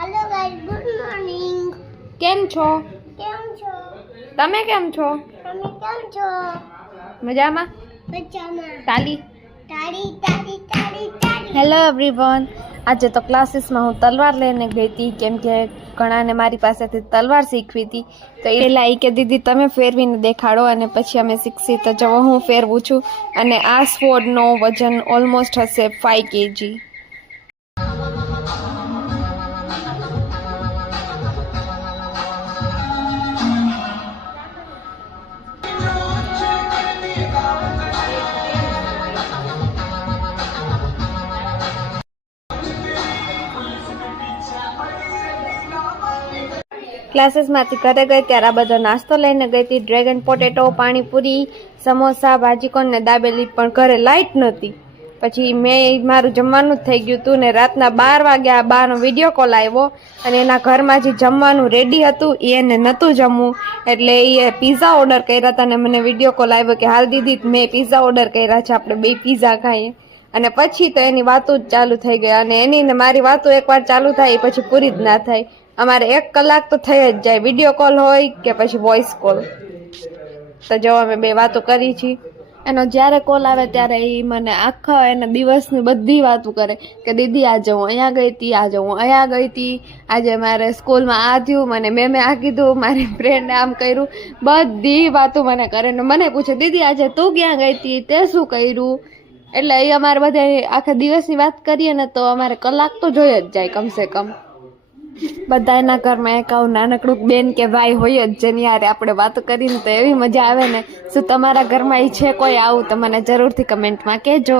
Hello guys, good morning. કેમ છો? કેમ છો? તમે કેમ છો? તમે કેમ છો? મજામાં? મજામાં. તાલી. તાળી તાળી તાળી તાળી. Hello everyone. આજે તો ક્લાસીસમાં હું તલવાર લઈને ગઈ હતી કેમ કે ઘણાને મારી પાસેથી તલવાર શીખવી હતી. તો એ લાઈ કે દીદી તમે ફેરવીને દેખાડો અને પછી અમે શીખી. તો જો હું ફેરવું છું અને આ સ્વોર્ડનો વજન ઓલમોસ્ટ હશે 5 kg. ક્લાસીસમાંથી ઘરે ગઈ ત્યારે આ બધો નાસ્તો લઈને ગઈ હતી. ડ્રેગન પોટેટો, પાણીપુરી, સમોસા, ભાજીકોન ને દાબેલી. પણ ઘરે લાઇટ નહોતી. પછી મેં મારું જમવાનું જ થઈ ગયું હતું ને રાતના 12 વાગ્યા બાનો વિડીયો કોલ આવ્યો અને એના ઘરમાં જે જમવાનું રેડી હતું એને નહોતું જમવું એટલે એ પીઝા ઓર્ડર કર્યા હતા અને મને વિડીયો કોલ આવ્યો કે હાલ દીદી મેં પીઝા ઓર્ડર કર્યા છે, આપણે 2 પીઝા ખાઈએ. અને પછી તો એની વાતો જ ચાલુ થઈ ગઈ અને એની ને મારી વાતો એકવાર ચાલુ થાય પછી પૂરી જ ના થાય. અમારે 1 કલાક તો થઈ જ જાય, વિડીયો કોલ હોય કે પછી વોઇસ કોલ. તો જો અમે 2 વાતો કરી છીએ. એનો જ્યારે કોલ આવે ત્યારે એ મને આખા એના દિવસની બધી વાતો કરે કે દીદી આજે હું અહીંયા ગઈ હતી, આજે હું અહીંયા ગઈ હતી, આજે મારે સ્કૂલમાં આ થયું, મને મેમે આ કીધું, મારી ફ્રેન્ડે આમ કર્યું, બધી વાતો મને કરે ને મને પૂછે દીદી આજે તું ક્યાં ગઈ હતી, તે શું કર્યું. એટલે એ અમારે બધા આખા દિવસની વાત કરીએ ને તો અમારે કલાક તો જોઈ જ જાય કમસે કમ. બધા એના ઘરમાં એક આવું નાનકડું બેન કે ભાઈ હોય જ જેની યારે આપણે વાતો કરીને તો એવી મજા આવે ને. શું તમારા ઘરમાં એ છે કોઈ આવું તો મને જરૂરથી કમેન્ટમાં કહેજો.